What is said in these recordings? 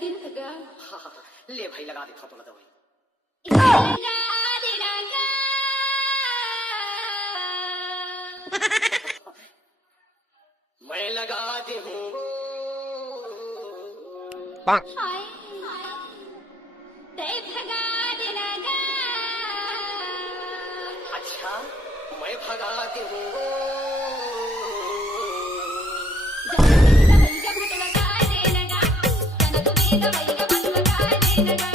दिन लगा। हाँ हाँ हाँ, ले भाई लगा देता तो लगा भाई। लगा दे लगा। मैं लगाती हूँ हाय ते भगा दे लगा। अच्छा मैं भगाती हूँ दवाई का भट लगा दे लगा। जन तुम्हें दवाई का भट लगा दे लगा।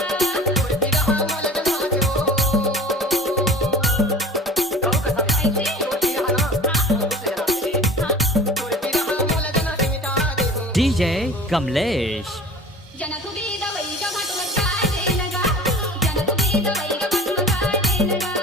DJ कमलेश। जन तुम्हें दवाई का भट लगा दे लगा। जन तुम्हें दवाई का भट लगा दे लगा।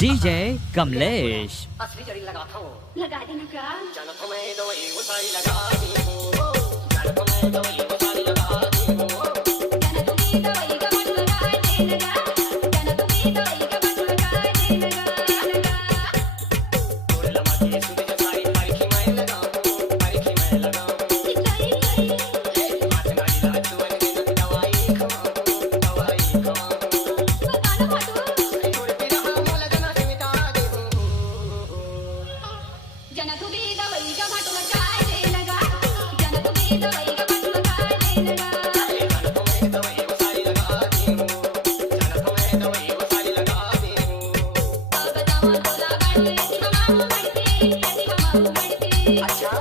DJ कमलेश। असली जड़ी लगाता हूँ लगा देना का। जन तुम्हें दवाई वो सारी लगाती हूँ जन तुम्हें दवाई वो सारी लगाती हूँ जन तुम्हें दवाई का भट लगा दे लगा। जन तुम्हें दवाई का भट लगा दे लगा। तोड़ लमा के सुध जसाई परखी मैं लगाऊं परखी मैं लगाऊं हाथ ना हिला चुवन दिन दवाई खवाऊं दवाई खवाऊं छोड़ के रहा मोला जना से मिटा दे जन तुम्हें दवाई का भट लगा दे लगा। जन तुम्हें दवाई का भट लगा दे लगा। जन तुम्हें दवाई वो सारी लगाती हूँ जन तुम्हें दवाई वो सारी लगाती हूँ अच्छा